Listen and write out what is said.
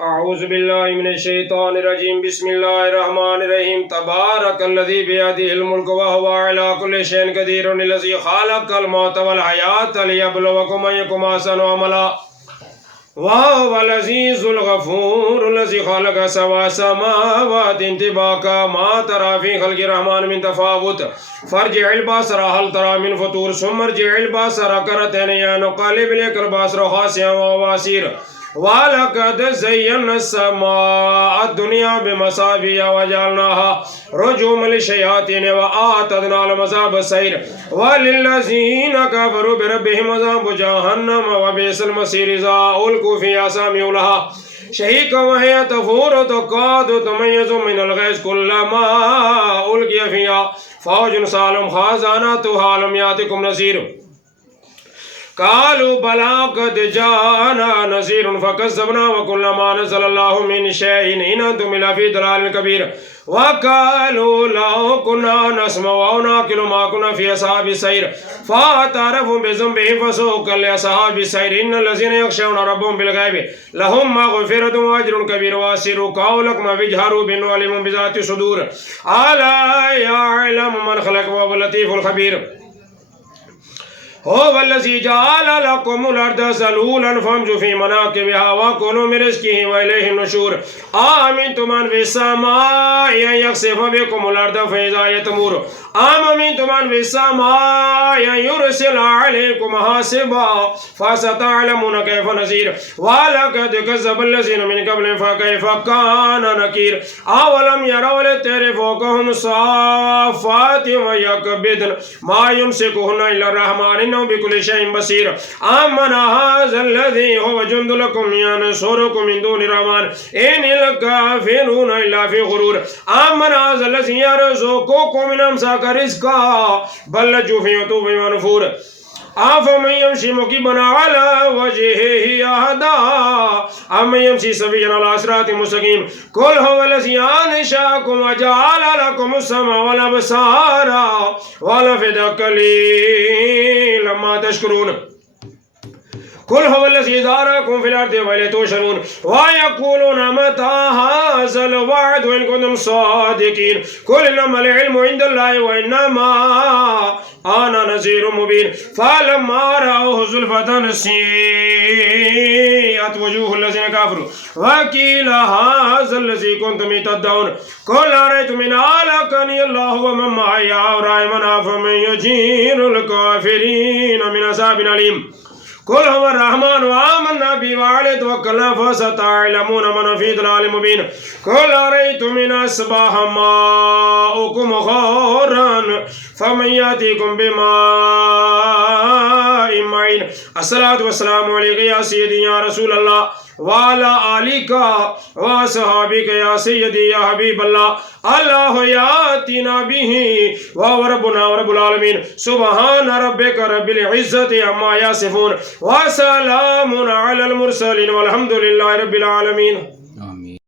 औज़ुबिल्लाहि मिनश्शैतानिर्रजीम बिस्मिल्लाहिर्रहमानिर्रहीम तबारकल्लज़ी बियदिहिल मुल्कु व हुवा अला कुल्लि शैइन क़दीरुन लज़ी ख़लक़ल मौत वल हयात लियब्लुवकुम अय्युकुम अहसनु अमला व हुवल अज़ीज़ुल गफ़ूर लज़ी ख़लक़ सबअ समावातिन तिबाक़ा मा तरा फ़ी ख़ल्क़ि रहमान मिन तफ़ावुत फ़र्जि'ल बसरा हल तरा मिन फ़ुतूर सुम्मा अर्जि'ल बसरा करतैन यनक़लिब इलैकल बसरु ख़ासिअन व हुवा हसीर वलक़द ज़य्यना अस्समाअ दुनिया बिमसाबिह वजअलनाहा रुजुमन लिश्शयातीन व अअतदना लहुम अज़ाबस सईर वलिल्लज़ीना कफ़रू बिरब्बिहिम अज़ाबु जहन्नम व बि'सल मसीर इज़ा उल्क़ू फ़ीहा समिअू लहा शहीक़न व हिय तफ़ूरु तकादु तमय्यज़ु मिनल ग़ैज़ कुल्लमा उल्क़िया फ़ीहा फ़ौजुन सअलहुम ख़ज़ानतुहा अलम यातिकुम नज़ीर कालू बला कद जाना नज़ीरुन फ़कज़्ज़बना व कुल्ना मा नज़्ज़लल्लाहु मिन शैइन इन अंतुम इल्ला फ़ी दलालिन कबीर व कालू लौ कुन्ना नस्मअु अव नअक़िलु मा कुन्ना फ़ी अस्हाबिस सईर फ़अतरफ़ू बिज़ंबिहिम फ़सुक़्क़न लिअस्हाबिस सईर इन्नल्लज़ीना यख़शौना रब्बहुम बिल-ग़ैबि लहुम मग़फ़िरतुन व अज्रुन कबीर व असिर्रू क़ौलकुम वजहरू बिही अलीमुन बिज़ाति सुदूर अला यअलमु मन ख़लक़ व हुवल लतीफ़ुल ख़बीर हुवल्लज़ी जअल लकुमुल अर्ज़ ज़लूलन फ़म्शू फ़ी मनाकिबिहा व कुलू मिन रिज़्क़िही व इलैहि नुशूर अमिनतुम मन फ़िस समाइ अन यख़सिफ़ बिकुमुल अर्ज़ फ़इज़ा हिय तमूर अमिनतुम मन फ़िस समाइ अन युरसिला अलैकुम हासिबा फ़सतअलमून कैफ़ नज़ीर व लक़द कज़्ज़बल लज़ीना मिन क़ब्लिहिम फ़कैफ़ कान नकीर अवलम यरौ इलत-तैरि फ़ौक़हुम साफ़्फ़ातिन व यक़बिदन मा युमसिकुहुन्ना इल्ला अर्रहमान बिकुल्लि शैइन बसीर अमन हाज़ल्लज़ी हुव जुंदुन लकुम यनसुरुकुम मिन दूनि रहमान इनिल काफ़िरून इल्ला फ़ी ग़ुरूर अमन हाज़ल्लज़ी यरज़ुकुकुम मिन अमसाक रिज़्क़ा बल लज्जू फ़ी उतुव्विन व नुफ़ूर अफ़मन यमशी मुकिब्बन अला वजहिही अहदा अम्मन यमशी सविय्यन अला सिरातिन मुस्तक़ीम कुल हुवल्लज़ी अंशअकुम व जअल लकुमुस समअ वल अबसारा वल अफ़इदता क़लीलन मा तशकुरून कुल हुवल्लज़ी ज़रअकुम फ़िल अर्ज़ि व इलैहि तुहशरून व यक़ूलूना मता हाज़ल वअदु इन कुन्तुम सादिक़ीन कुल इन्नमल इल्मु इंदल्लाहि व इन्नमा आना नज़ीरुम मुबीन फ़लम्मा रअऊहु ज़ुल्फ़तन सीअत वजूहुल लज़ीना कफ़रू व क़ील हाज़ल्लज़ी कुन्तुम तदऊन कुल अरअय्तुम इन अहलकनी अल्लाहु व मन मअय अव राहिमना फ़मन युजीरुल काफ़िरीन मिन अज़ाबिन अलीम कुल हुवा रहमान व आमन्ना बिही व अलैहि तवक्कलना फ़सतअलमून मन फ़ी ज़लालिम मुबीन कुल अरअय्तुम इन अस्बह माउकुम ग़ौरन फ़मन यातिकुम बिमाइन मईन अस्सलातु वस्सलामु अलैका या सय्यदी या रसूल अल्लाह व अला आलिका व अस्हाबिका या सय्यदी या हबीबल्लाह अल्लाहु यातिना बिही व रब्बुना व रब्बुल आलमीन सुब्हान रब्बिका रब्बिल इज़्ज़ति अम्मा यसिफून व सलामुन अलल मुरसलीन वल्हम्दुलिल्लाहि रब्बिल आलमीन।